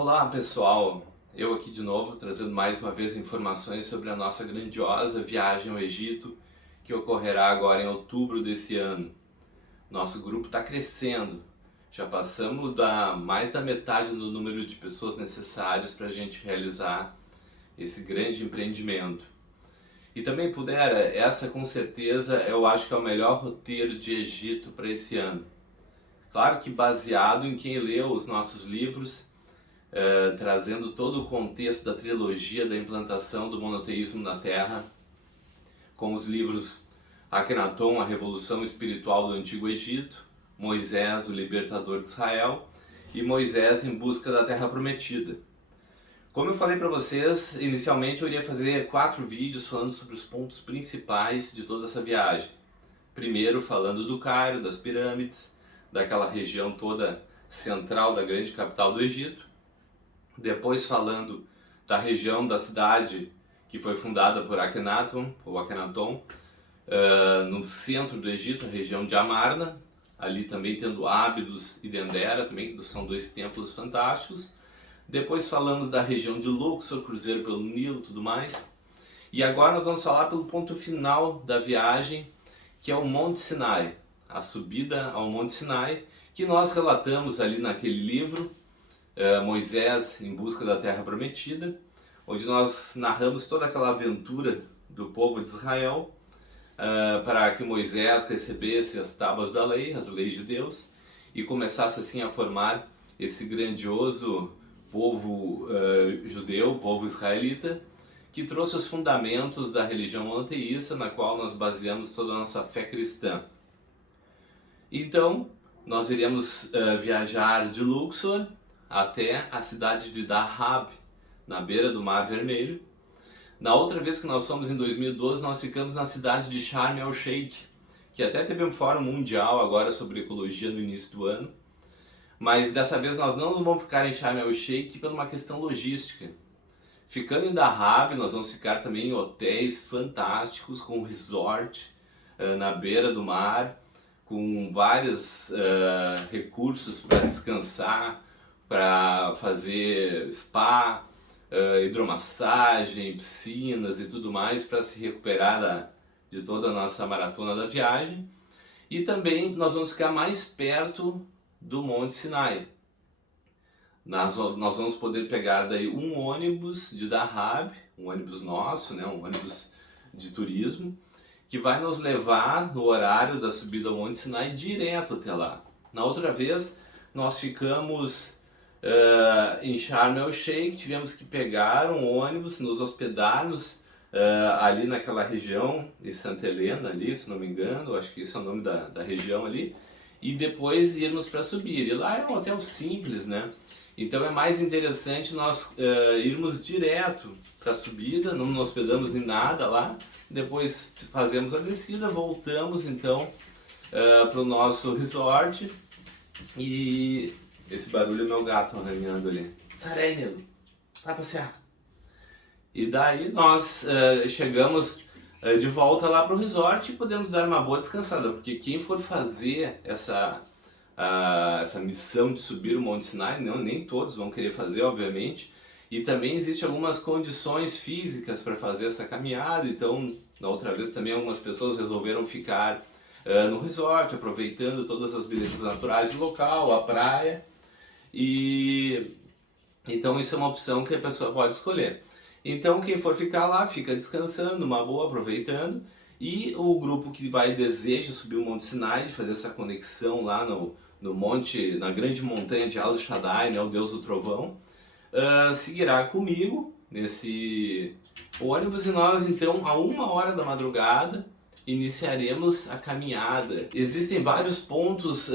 Olá pessoal, eu aqui de novo trazendo mais uma vez informações sobre a nossa grandiosa viagem ao Egito que ocorrerá agora em outubro desse ano. Nosso grupo está crescendo, já passamos da mais da metade do número de pessoas necessárias para a gente realizar esse grande empreendimento. E também pudera, essa com certeza eu acho que é o melhor roteiro de Egito para esse ano. Claro que baseado em quem leu os nossos livros, trazendo todo o contexto da trilogia da implantação do monoteísmo na Terra, com os livros Akhenaton, a Revolução Espiritual do Antigo Egito, Moisés, o Libertador de Israel e Moisés em Busca da Terra Prometida. Como eu falei para vocês, inicialmente eu iria fazer 4 vídeos falando sobre os pontos principais de toda essa viagem. Primeiro falando do Cairo, das pirâmides, daquela região toda central da grande capital do Egito. Depois falando da região da cidade que foi fundada por Akhenaton, ou Akhenaton, no centro do Egito, a região de Amarna, ali também tendo Ábidos e Dendera, também, que são 2 templos fantásticos. Depois falamos da região de Luxor, cruzeiro pelo Nilo e tudo mais. E agora nós vamos falar pelo ponto final da viagem, que é o Monte Sinai, a subida ao Monte Sinai, que nós relatamos ali naquele livro, Moisés em Busca da Terra Prometida, onde nós narramos toda aquela aventura do povo de Israel para que Moisés recebesse as tábuas da lei, as leis de Deus, e começasse assim a formar esse grandioso povo judeu, povo israelita, que trouxe os fundamentos da religião monoteísta, na qual nós baseamos toda a nossa fé cristã. Então, nós iremos viajar de Luxor até a cidade de Dahab, na beira do Mar Vermelho. Na outra vez que nós fomos, em 2012, nós ficamos na cidade de Sharm el-Sheikh, que até teve um fórum mundial agora sobre ecologia no início do ano. Mas dessa vez nós não vamos ficar em Sharm el-Sheikh por uma questão logística. Ficando em Dahab, nós vamos ficar também em hotéis fantásticos, com resort na beira do mar, com vários recursos para descansar, para fazer spa, hidromassagem, piscinas e tudo mais, para se recuperar de toda a nossa maratona da viagem. E também nós vamos ficar mais perto do Monte Sinai. Nós vamos poder pegar daí um ônibus de Dahab, um ônibus nosso, né, um ônibus de turismo, que vai nos levar no horário da subida ao Monte Sinai direto até lá. Na outra vez nós ficamos em Sharm el-Sheikh, tivemos que pegar um ônibus, nos hospedarmos ali naquela região de Santa Helena, ali, se não me engano, acho que esse é o nome da região ali, e depois irmos para subir. E lá é um hotel simples, né? Então é mais interessante nós irmos direto para a subida, não nos hospedamos em nada lá, depois fazemos a descida, voltamos então para o nosso resort. E esse barulho é meu gato arranhando ali. Sai daí, nego, vai passear. E daí nós chegamos de volta lá para o resort e podemos dar uma boa descansada, porque quem for fazer essa missão de subir o Monte Sinai, não, nem todos vão querer fazer, obviamente, e também existem algumas condições físicas para fazer essa caminhada. Então, na outra vez também algumas pessoas resolveram ficar no resort, aproveitando todas as belezas naturais do local, a praia, e então isso é uma opção que a pessoa pode escolher. Então quem for ficar lá, fica descansando, uma boa, aproveitando, e o grupo que deseja subir o Monte Sinai, fazer essa conexão lá no monte, na grande montanha de El Shaddai, né, o Deus do Trovão, seguirá comigo nesse ônibus, e nós então a 1h da madrugada iniciaremos a caminhada. Existem vários pontos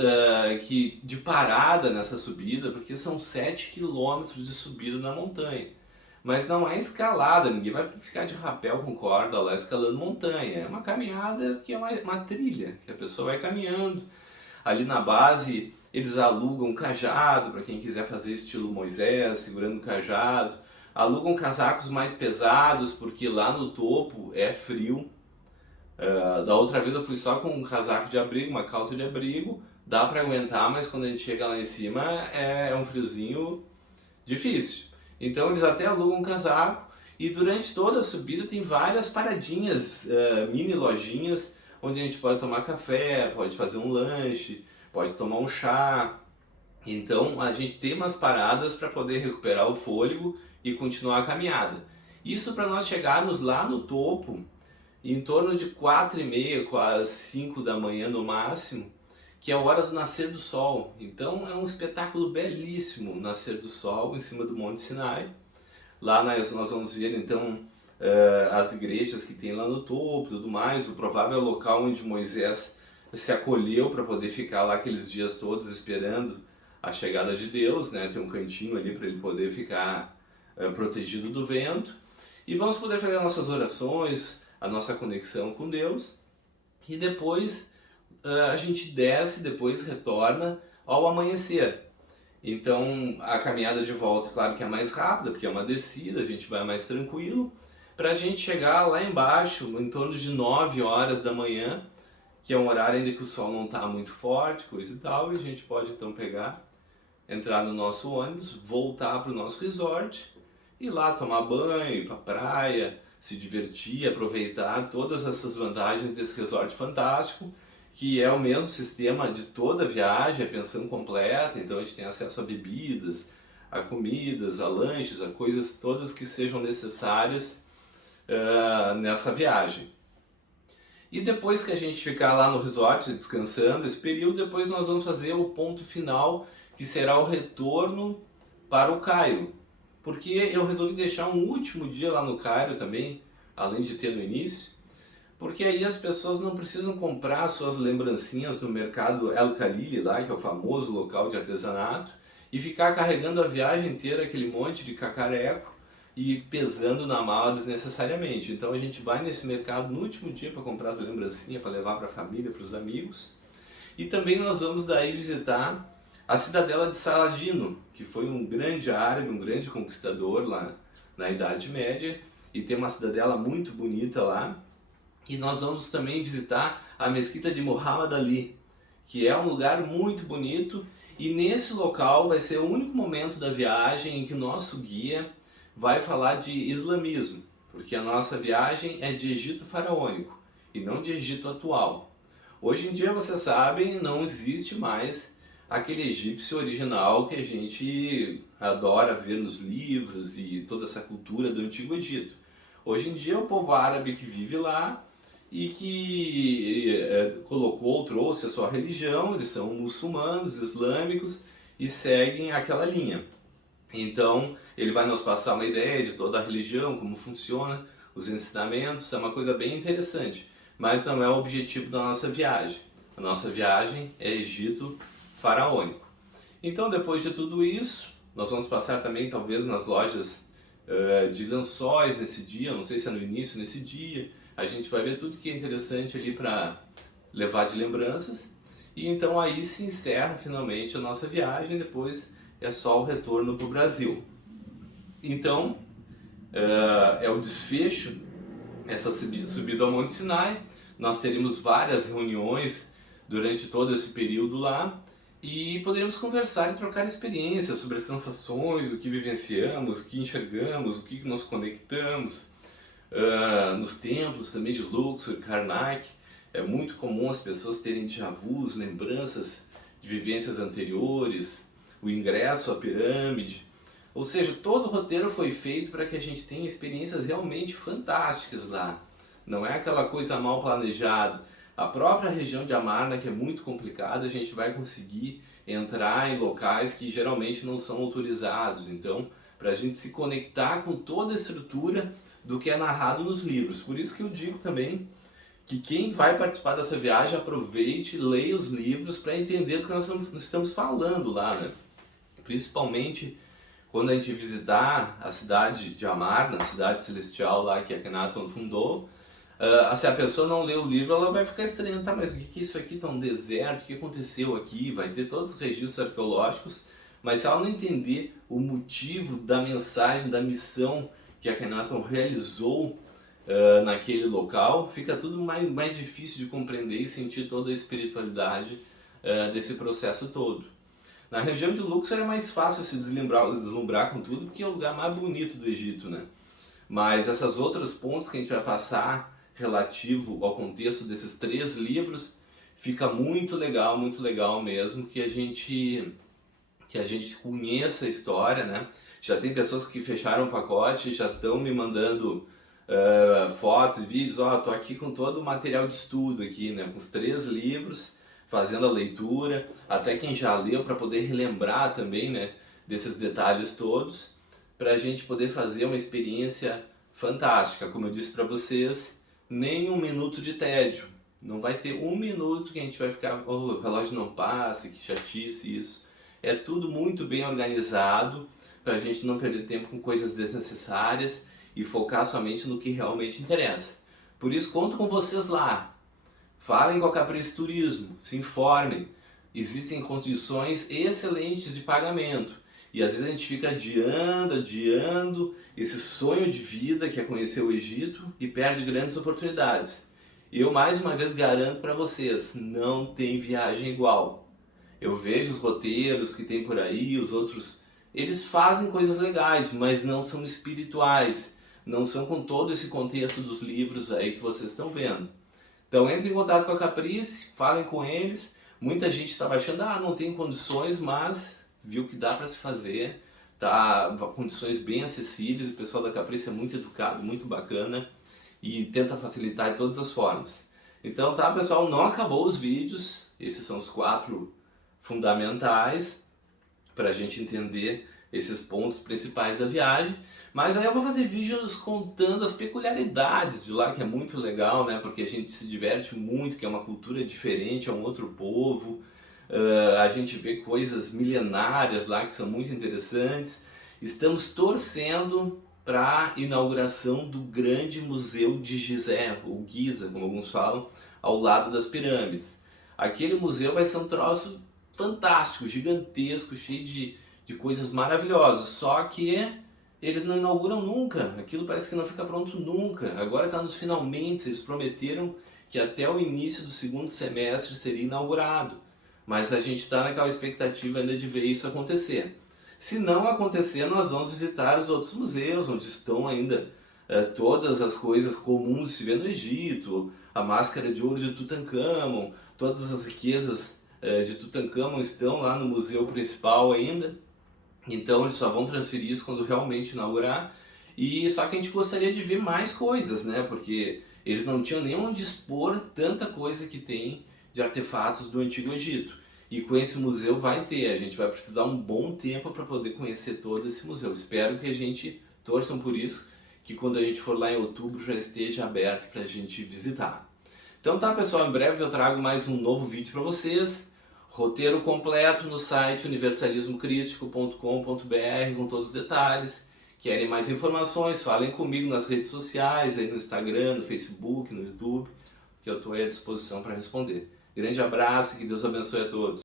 de parada nessa subida, porque são 7 quilômetros de subida na montanha. Mas não é escalada, ninguém vai ficar de rapel com corda lá escalando montanha. É uma caminhada que é uma trilha, que a pessoa vai caminhando. Ali na base eles alugam um cajado para quem quiser fazer estilo Moisés, segurando o cajado. Alugam casacos mais pesados, porque lá no topo é frio. Da outra vez eu fui só com um casaco de abrigo, uma calça de abrigo, dá para aguentar, mas quando a gente chega lá em cima é um friozinho difícil. Então eles até alugam um casaco e durante toda a subida tem várias paradinhas, mini lojinhas, onde a gente pode tomar café, pode fazer um lanche, pode tomar um chá. Então a gente tem umas paradas para poder recuperar o fôlego e continuar a caminhada. Isso para nós chegarmos lá no topo em torno de 4h30, quase 5 da manhã no máximo, que é a hora do nascer do sol. Então é um espetáculo belíssimo o nascer do sol em cima do Monte Sinai. Lá nós vamos ver então as igrejas que tem lá no topo, tudo mais, o provável local onde Moisés se acolheu para poder ficar lá aqueles dias todos esperando a chegada de Deus, né? Tem um cantinho ali para ele poder ficar protegido do vento. E vamos poder fazer nossas orações, a nossa conexão com Deus. E depois a gente desce, depois retorna ao amanhecer. Então a caminhada de volta, claro que é mais rápida, porque é uma descida, a gente vai mais tranquilo, para a gente chegar lá embaixo, em torno de 9 horas da manhã, que é um horário ainda que o sol não está muito forte, coisa e tal, e a gente pode então pegar, entrar no nosso ônibus, voltar para o nosso resort, ir lá tomar banho, ir para a praia, se divertir, aproveitar todas essas vantagens desse resort fantástico, que é o mesmo sistema de toda a viagem, a pensão completa, então a gente tem acesso a bebidas, a comidas, a lanches, a coisas todas que sejam necessárias nessa viagem. E depois que a gente ficar lá no resort descansando esse período, depois nós vamos fazer o ponto final, que será o retorno para o Cairo. Porque eu resolvi deixar um último dia lá no Cairo também, além de ter no início, porque aí as pessoas não precisam comprar suas lembrancinhas no mercado El Khalili lá, que é o famoso local de artesanato, e ficar carregando a viagem inteira aquele monte de cacareco e pesando na mala desnecessariamente. Então a gente vai nesse mercado no último dia para comprar as lembrancinhas, para levar para a família, para os amigos. E também nós vamos daí visitar a cidadela de Saladino, que foi um grande árabe, um grande conquistador lá na Idade Média, e tem uma cidadela muito bonita lá. E nós vamos também visitar a mesquita de Muhammad Ali, que é um lugar muito bonito, e nesse local vai ser o único momento da viagem em que o nosso guia vai falar de islamismo, porque a nossa viagem é de Egito faraônico e não de Egito atual. Hoje em dia, vocês sabem, não existe mais aquele egípcio original que a gente adora ver nos livros e toda essa cultura do Antigo Egito. Hoje em dia, é o povo árabe que vive lá e que colocou, trouxe a sua religião, eles são muçulmanos, islâmicos e seguem aquela linha. Então, ele vai nos passar uma ideia de toda a religião, como funciona, os ensinamentos, é uma coisa bem interessante, mas não é o objetivo da nossa viagem. A nossa viagem é Egito faraônico. Então, depois de tudo isso, nós vamos passar também, talvez, nas lojas de lençóis nesse dia, não sei se é no início nesse dia, a gente vai ver tudo que é interessante ali para levar de lembranças, e então aí se encerra finalmente a nossa viagem, depois é só o retorno para o Brasil. Então, é o desfecho, essa subida ao Monte Sinai. Nós teremos várias reuniões durante todo esse período lá e poderemos conversar e trocar experiências sobre as sensações, o que vivenciamos, o que enxergamos, o que nos conectamos. Nos templos também de Luxor, Karnak, é muito comum as pessoas terem déjà vus, lembranças de vivências anteriores, o ingresso à pirâmide. Ou seja, todo o roteiro foi feito para que a gente tenha experiências realmente fantásticas lá. Não é aquela coisa mal planejada. A própria região de Amarna, que é muito complicada, a gente vai conseguir entrar em locais que geralmente não são autorizados. Então, para a gente se conectar com toda a estrutura do que é narrado nos livros. Por isso que eu digo também que quem vai participar dessa viagem aproveite e leia os livros para entender o que nós estamos falando lá, né? Principalmente quando a gente visitar a cidade de Amarna, a cidade celestial lá que Akhenaton fundou, se a pessoa não ler o livro, ela vai ficar estranhando, tá, mas o que é isso aqui? Tá um deserto, o que aconteceu aqui? Vai ter todos os registros arqueológicos, mas se ela não entender o motivo da mensagem, da missão que Akhenaton realizou naquele local, fica tudo mais difícil de compreender e sentir toda a espiritualidade desse processo todo. Na região de Luxor é mais fácil se deslumbrar com tudo, porque é o lugar mais bonito do Egito, né? Mas essas outros pontos que a gente vai passar relativo ao contexto desses 3 livros, fica muito legal mesmo que a gente conheça a história, né? Já tem pessoas que fecharam o pacote, já estão me mandando fotos, vídeos, ó, tô aqui com todo o material de estudo aqui, né? Com os 3 livros, fazendo a leitura, até quem já leu para poder relembrar também, né? Desses detalhes todos, para a gente poder fazer uma experiência fantástica. Como eu disse para vocês, nem um minuto de tédio. Não vai ter um minuto que a gente vai ficar, oh, o relógio não passa, que chatice isso. É tudo muito bem organizado para a gente não perder tempo com coisas desnecessárias e focar somente no que realmente interessa. Por isso, conto com vocês lá. Falem com a Caprice Turismo, se informem. Existem condições excelentes de pagamento. E às vezes a gente fica adiando esse sonho de vida que é conhecer o Egito e perde grandes oportunidades. E eu mais uma vez garanto para vocês, não tem viagem igual. Eu vejo os roteiros que tem por aí, os outros, eles fazem coisas legais, mas não são espirituais, não são com todo esse contexto dos livros aí que vocês estão vendo. Então entre em contato com a Caprice, falem com eles. Muita gente estava achando, não tem condições, mas viu que dá para se fazer, tá? Condições bem acessíveis, o pessoal da Caprice é muito educado, muito bacana e tenta facilitar de todas as formas. Então tá, pessoal, não acabou os vídeos, esses são os 4 fundamentais para a gente entender esses pontos principais da viagem. Mas aí eu vou fazer vídeos contando as peculiaridades de lá, que é muito legal, né? Porque a gente se diverte muito, que é uma cultura diferente, é um outro povo. A gente vê coisas milenárias lá que são muito interessantes. Estamos torcendo para a inauguração do grande museu de Gizé, ou Giza, como alguns falam, ao lado das pirâmides. Aquele museu vai ser um troço fantástico, gigantesco, cheio de coisas maravilhosas, só que eles não inauguram nunca, aquilo parece que não fica pronto nunca. Agora está nos finalmente, eles prometeram que até o início do 2º semestre seria inaugurado, mas a gente está naquela expectativa ainda de ver isso acontecer. Se não acontecer, nós vamos visitar os outros museus, onde estão ainda todas as coisas comuns de se ver no Egito, a máscara de ouro de Tutancâmon, todas as riquezas de Tutancâmon estão lá no museu principal ainda. Então eles só vão transferir isso quando realmente inaugurar. E só que a gente gostaria de ver mais coisas, né? Porque eles não tinham nem onde expor tanta coisa que tem de artefatos do Antigo Egito. E com esse museu vai ter, a gente vai precisar um bom tempo para poder conhecer todo esse museu. Espero que a gente torçam por isso, que quando a gente for lá em outubro já esteja aberto para a gente visitar. Então tá, pessoal, em breve eu trago mais um novo vídeo para vocês. Roteiro completo no site universalismocrístico.com.br com todos os detalhes. Querem mais informações? Falem comigo nas redes sociais, aí no Instagram, no Facebook, no YouTube, que eu estou à disposição para responder. Grande abraço e que Deus abençoe a todos.